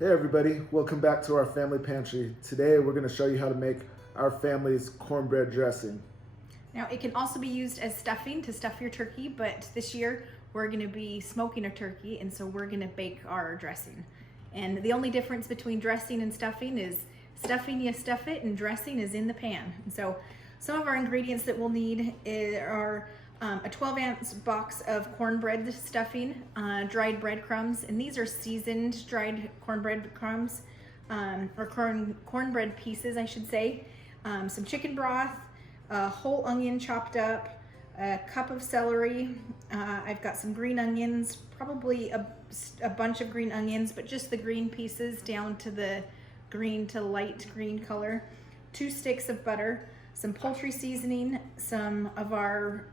Hey everybody, welcome back to our family pantry. Today we're going to show you how to make our family's cornbread dressing. Now it can also be used as stuffing to stuff your turkey, but this year we're going to be smoking a turkey, and so we're going to bake our dressing. And the only difference between dressing and stuffing is stuffing, you stuff it, and dressing is in the pan. And so some of our ingredients that we'll need are a 12-ounce box of cornbread stuffing, dried breadcrumbs, and these are seasoned dried cornbread crumbs, or cornbread pieces, I should say. Some chicken broth, a whole onion chopped up, a cup of celery. I've got some green onions, probably a bunch of green onions, but just the green pieces down to the green to light green color. 2 sticks of butter, some poultry seasoning, some of our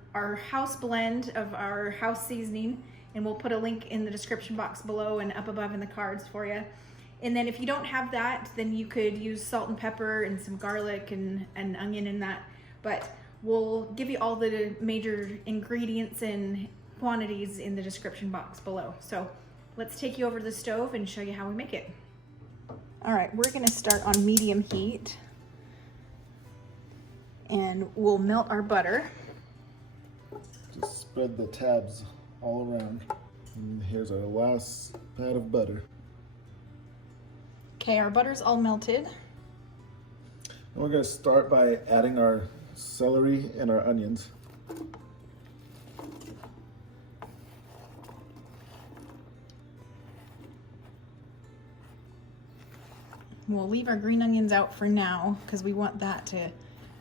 house blend of our house seasoning, and we'll put a link in the description box below and up above in the cards for you. And then if you don't have that, then you could use salt and pepper and some garlic and onion in that. But we'll give you all the major ingredients and quantities in the description box below. So let's take you over to the stove and show you how we make it. All right, we're gonna start on medium heat, and we'll melt our butter. Just spread the tabs all around. And here's our last pat of butter. Okay, our butter's all melted. And we're going to start by adding our celery and our onions. We'll leave our green onions out for now because we want that to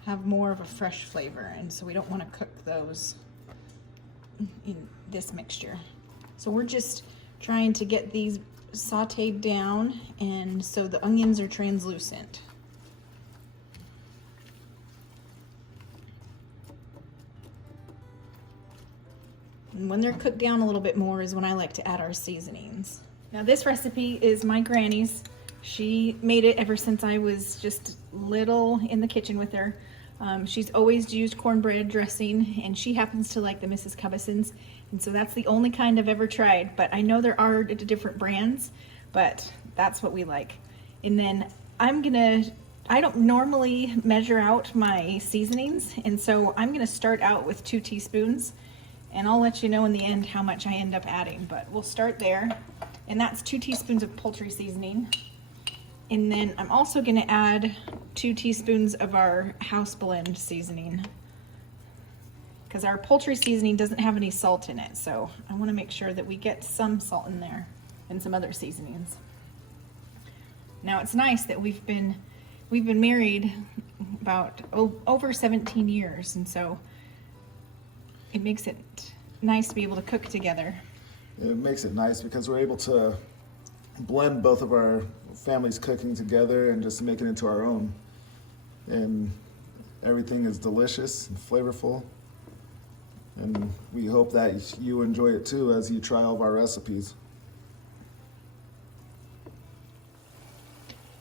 have more of a fresh flavor, and so we don't want to cook those in this mixture. So we're just trying to get these sauteed down, and so the onions are translucent. And when they're cooked down a little bit more is when I like to add our seasonings. Now this recipe is my granny's. She made it ever since I was just little in the kitchen with her. She's always used cornbread dressing, and she happens to like the Mrs. Cubbisons, and so that's the only kind I've ever tried. But I know there are different brands, but that's what we like. And then I don't normally measure out my seasonings, and so I'm gonna start out with 2 teaspoons, and I'll let you know in the end how much I end up adding, but we'll start there. And that's 2 teaspoons of poultry seasoning. And then I'm also gonna add 2 teaspoons of our house blend seasoning, because our poultry seasoning doesn't have any salt in it. So I wanna make sure that we get some salt in there and some other seasonings. Now it's nice that we've been married about over 17 years. And so it makes it nice to be able to cook together. It makes it nice because we're able to blend both of our families cooking together and just make it into our own. And everything is delicious and flavorful. And we hope that you enjoy it too as you try all of our recipes.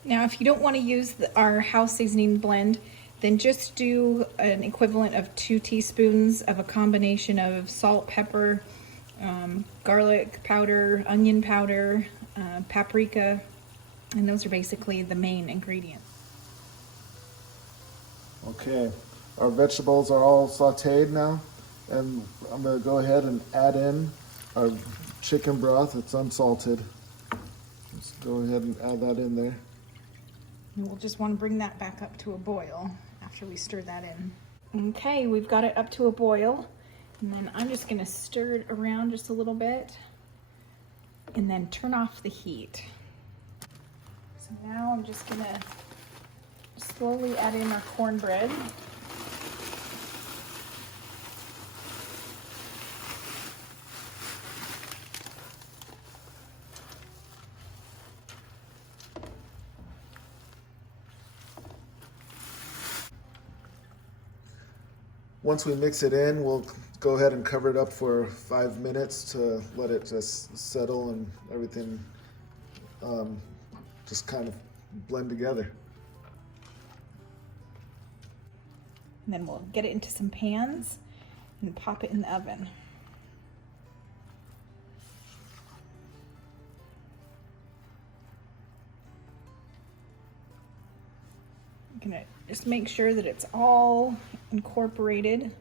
Now, if you don't want to use our house seasoning blend, then just do an equivalent of 2 teaspoons of a combination of salt, pepper, garlic powder, onion powder, paprika, and those are basically the main ingredients. Okay, our vegetables are all sauteed now, and I'm gonna go ahead and add in our chicken broth. It's unsalted. Let's go ahead and add that in there. And we'll just want to bring that back up to a boil after we stir that in. Okay, we've got it up to a boil, and then I'm just gonna stir it around just a little bit and then turn off the heat. So now I'm just gonna slowly add in our cornbread. Once we mix it in, we'll go ahead and cover it up for 5 minutes to let it just settle and everything just kind of blend together. And then we'll get it into some pans and pop it in the oven. gonna just make sure that it's all incorporated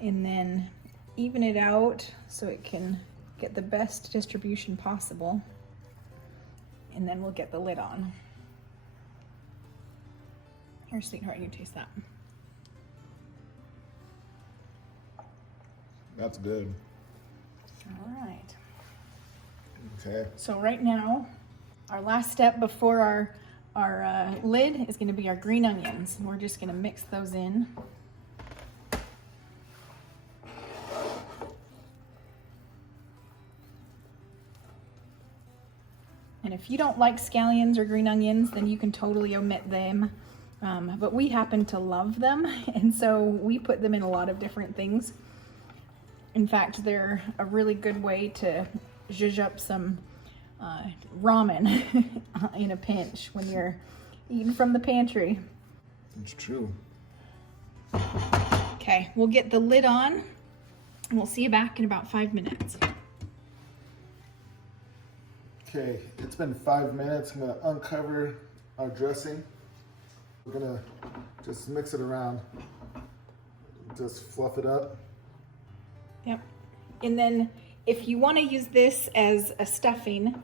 and then even it out so it can get the best distribution possible. And then we'll get the lid on. Here, sweetheart, you taste that. That's good. All right. Okay. So right now, our last step before our lid is going to be our green onions. And we're just going to mix those in. And if you don't like scallions or green onions, then you can totally omit them. But we happen to love them, and so we put them in a lot of different things. In fact, they're a really good way to zhuzh up some ramen in a pinch when you're eating from the pantry. It's true. Okay, we'll get the lid on, and we'll see you back in about 5 minutes. Okay, it's been 5 minutes. I'm gonna uncover our dressing. We're gonna just mix it around. Just fluff it up. Yep. And then if you want to use this as a stuffing,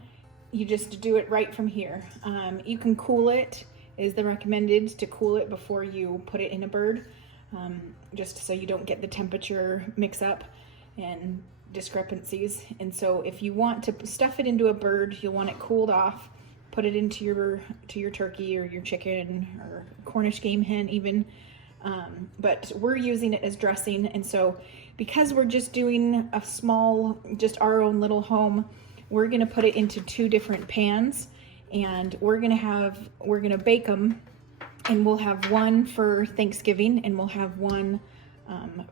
you just do it right from here. You can cool it, is the recommended to cool it before you put it in a bird, just so you don't get the temperature mix up and discrepancies. And so if you want to stuff it into a bird, you'll want it cooled off, put it into your turkey or your chicken or Cornish game hen even. But we're using it as dressing, and so because we're just doing a small, just our own little home, we're gonna put it into 2 different pans, and we're gonna bake them, and we'll have one for Thanksgiving and we'll have one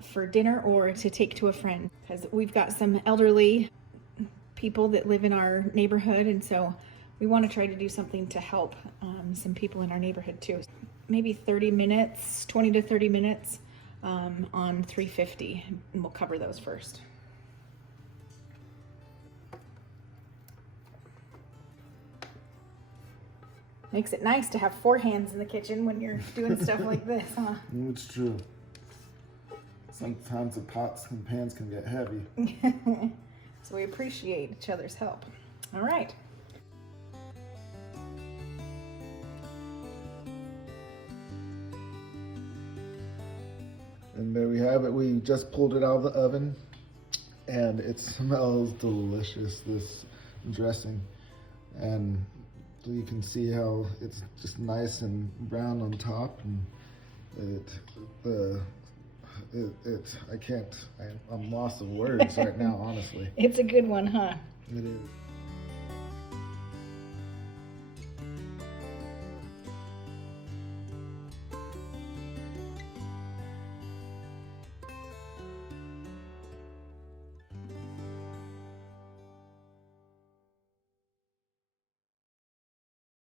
for dinner or to take to a friend, because we've got some elderly people that live in our neighborhood, and so we want to try to do something to help some people in our neighborhood too. Maybe 30 minutes, 20 to 30 minutes on 350, and we'll cover those first. Makes it nice to have 4 hands in the kitchen when you're doing stuff like this, huh? It's true. Sometimes the pots and pans can get heavy. So we appreciate each other's help. All right. And there we have it. We just pulled it out of the oven, and it smells delicious, this dressing. And you can see how it's just nice and brown on top, and I'm lost of words right now, honestly. It's a good one, huh? It is.